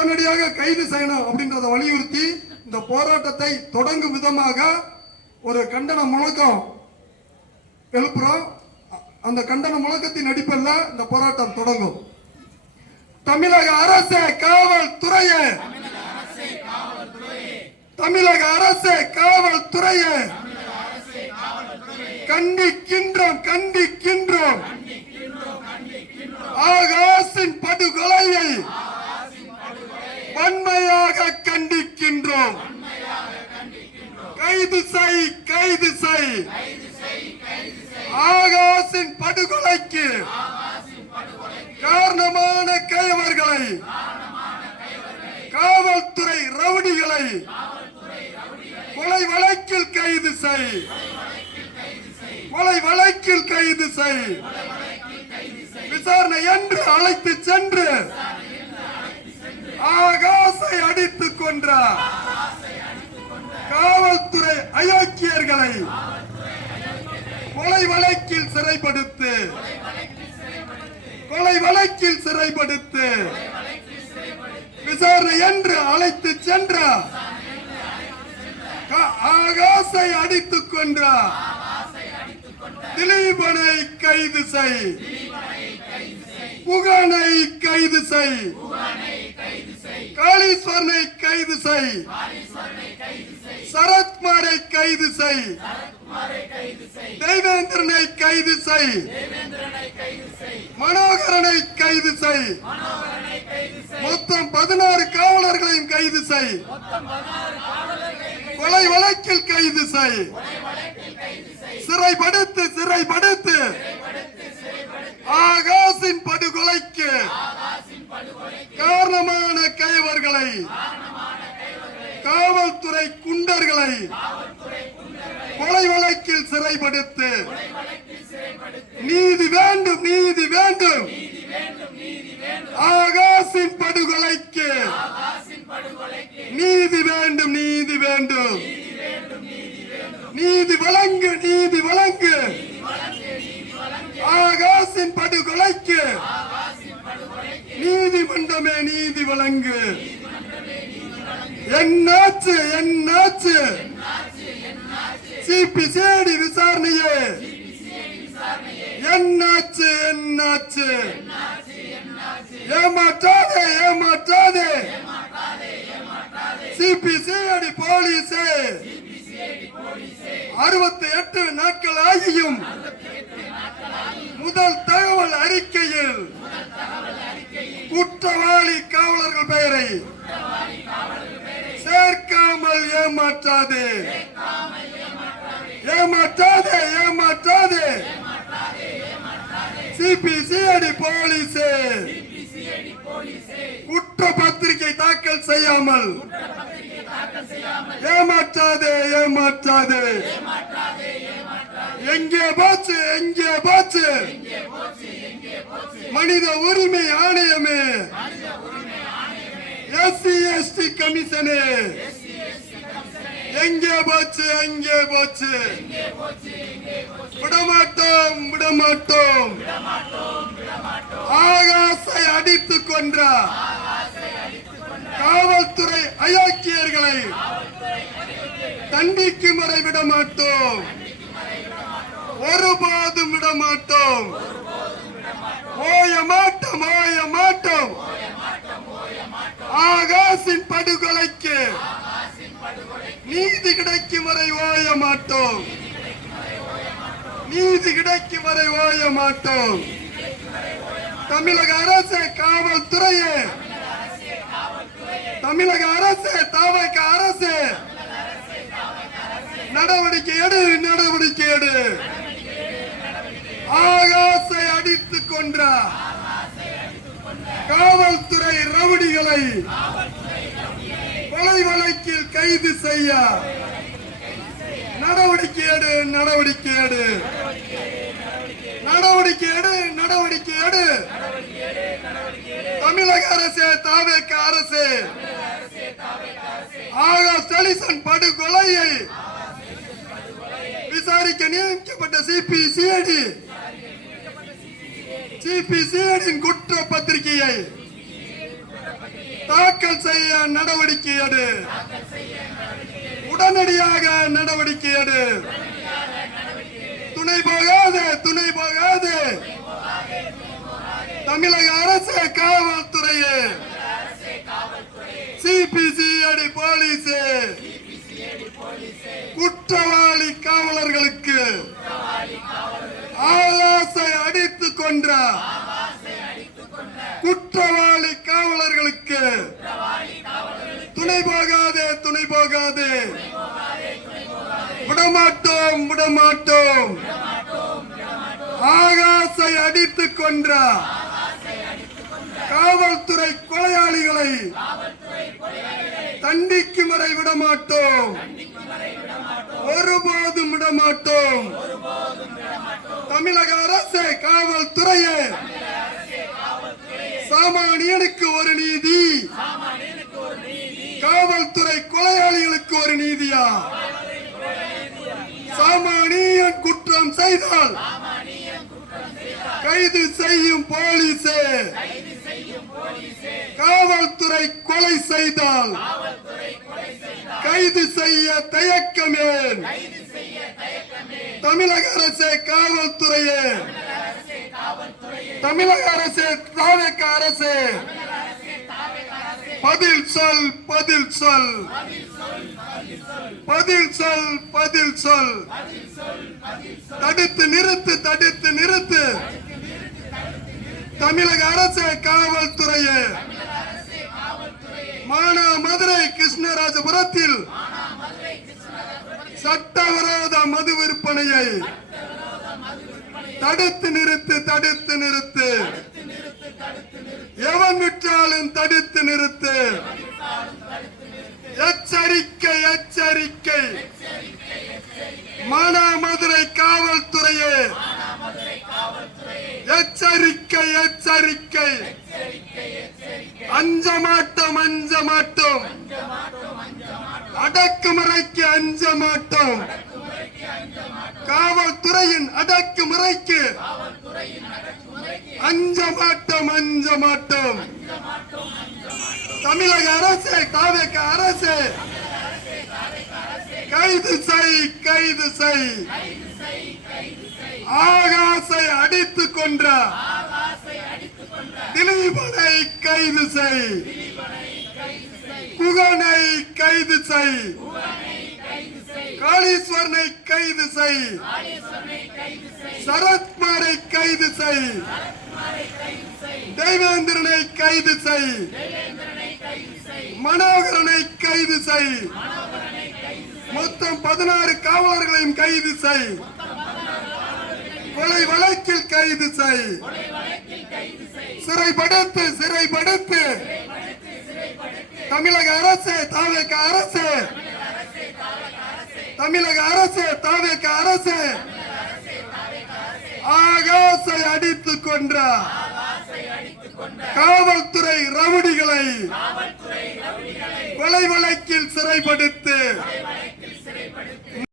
உடனடியாக கைது செய்யணும் அப்படின்றத வலியுறுத்தி இந்த போராட்டத்தை தொடங்கும் விதமாக ஒரு கண்டன முழக்கம் எழுப்புறோம். அந்த கண்டன முழக்கத்தின் அடிப்படையில் இந்த போராட்டம் தொடங்கும். தமிழக அரசு காவல்துறையே, தமிழக அரசு காவல்துறையே கண்டிக்கின்றோம் கண்டிக்கின்றோம். ஆகாஷின் படுகொலையை வன்மையாக கண்டிக்கின்றோம். கைது செய் கைது செய். ஆகாஷின் படுகொலைக்கு காரணமான கைவர்களை, காவல்துறை ரவுடிகளை கொலை வழக்கில் கைது செய், கொலை வழக்கில் கைது செய். விசாரணை என்று அழைத்து சென்று ஆகாஷை அடித்துக் கொன்ற காவல்துறை அயோக்கியர்களை கொலை வழக்கில் சிறைப்படுத்து, கொலை வழக்கில் சிறைப்படுத்து. விசாரணை என்று அழைத்து சென்ற ஆகாஷை அடித்துக் கொன்ற திலீபனை கைது செய், புகனை கைது செய், காளீஸ்வரனை கைது செய், சரத்குமாரை கைது செய், தேவேந்திரனை கைது செய், மனோகரனை கைது செய். மொத்தம் 16 காவலர்களையும் கைது செய். கொலை வழக்கில் கைது செய். சிறைப்படுத்து சிறைப்படுத்து. ஆகாஷின் படுகொலைக்கு காரணமான கைவர்களை, காவல்துறை குண்டர்களை கொலை வழக்கில் சிறைப்படுத்து. நீதி வேண்டும் நீதி வேண்டும். ஆகாஷின் படுகொலைக்கு நீதி வேண்டும் நீதி வேண்டும். நீதி வழங்கு நீதி வழங்கு. ஆகாஷின் படுகொலைக்கு நீதிமன்றமே நீதி வழங்கு. என்னாச்சு என்னாச்சு? சிபிசிஐடி விசாரணையே என்னாச்சு என்னாச்சு? ஏமாற்றாதே ஏமாற்றாதே. சிபிசிஐடி போலீஸே 68 நாட்கள் ஆகியும் முதல் தகவல் அறிக்கையில் குற்றவாளி காவலர்கள் பெயரை சேர்க்காமல் ஏமாற்றாதே ஏமாற்றாதே ஏமாற்றாதே. சிபிசிஐடி போலீஸே குற்றப்பத்திரிகை தாக்கல் செய்யாமல் ஏமாற்றாதே ஏமாற்றாதே. எங்கே போச்சு எங்கே போச்சு மனித உரிமை ஆணையமே, எஸ்சி எஸ்டி கமிஷனே எங்கே போச்சு எங்கே போச்சு? விடமாட்டோம் விடமாட்டோம். ஆகாஷை அடித்துக் கொன்ற காவல்துறை அயோக்கியர்களை தண்டிக்கும் வரை விடமாட்டோம், ஒருபோதும் விடமாட்டோம். ஓய மாட்டோம் ஓய மாட்டோம். ஆகாஷின் படுகொலைக்கு நீதி கிடைக்கும் வரை ஓய மாட்டோம், நீதி கிடைக்கும் வரை ஓய மாட்டோம். தமிழக அரசு காவல்துறையே, தமிழக அரசு தவிக அரசு நடவடிக்கை எடு நடவடிக்கை எடு. ஆகாஷை அடித்துக் கொன்ற காவல்துறை ரவுடிகளை கொலை வழக்கில் கைது செய்ய நடவடிக்கை எடு நடவடிக்கை எடு. நடவடிக்கை எடு நடவடிக்கை எடு. தமிழக அரசு தவிக அரசு ஆகாஷ் டெலிசன் படுகொலையை விசாரிக்க நியமிக்கப்பட்ட சிபிசிஐடியின் குற்ற பத்திரிகையை தாக்கல் செய்ய நடவடிக்கை எடு. உடனடியாக நடவடிக்கை எடு. துணை போகாது, துணை போகாது. தமிழக அரசு காவல்துறையே, சிபிசிஐடி போலீஸ், குற்றவாளி காவலர்களுக்கு ஆகாசை அடித்துக் கொன்ற குற்றவாளி காவலர்களுக்கு துணை போகாதே, துணை போகாதே. விடமாட்டோம், விடமாட்டோம். ஆகாசை அடித்துக் கொன்ற காவல்துறை கொலையாளிகளை தண்டிக்கும் வரை விடமாட்டோம், ஒருபோதும் விடமாட்டோம். தமிழக அரசு காவல்துறையே, சாமானியனுக்கு ஒரு நீதி, காவல்துறை கொலையாளிகளுக்கு ஒரு நீதியா? சாமானியன் குற்றம் செய்தால் கைது செய்யும் போலீஸே, காவல்துறை கொலை செய்தால் கைது செய்ய தயக்கமேன்? தமிழக அரசே காவல்துறையே, தமிழக அரசே தாவேக அரசே, பதில் சொல், பதில் சொல், பதில் சொல், பதில் சொல். தடுத்து நிறுத்து, தடுத்து நிறுத்து. தமிழக அரசு காவல்துறையே, மானாமதுரை கிருஷ்ணராஜபுரத்தில் சட்டவிரோத மது விற்பனையை தடுத்து நிறுத்து, தடுத்து நிறுத்து. எவன் விற்றாலும் தடுத்து நிறுத்து. எச்சரிக்கை, எச்சரிக்கை. மானாமதுரை காவல்துறையே, எச்சரிக்கை, எச்சரிக்கை. அஞ்ச மாட்டோம், அஞ்ச மாட்டோம். அடக்குமுறைக்கு அஞ்ச மாட்டோம். காவல்துறையின் அடக்குமுறைக்கு அஞ்ச மாட்டோம், அஞ்ச மாட்டோம். தமிழக அரசு, தாவேக அரசு கைது செய், கைது செய். ஆகாசை அடித்துக் கொன்ற திலீபனை கைது செய், குகனை கைது செய், காளீஸ்வரனை கைது செய், சரத்குமாரை கைது செய், தேவேந்திரனை கைது செய், மனோகரனை கைது செய். மொத்தம் 16 காவலர்களையும் கைது செய். கொலை வழக்கில் கைது செய். சிறைப்படுத்து, சிறைப்படுத்து. தமிழக அரசு, தாவேக அரசு, தமிழக அரசு, தாவேக அரசு ஆகாசை அடித்துக் கொன்ற காவல்துறை ரவுடிகளை கொலை வழக்கில் சிறைப்படுத்து.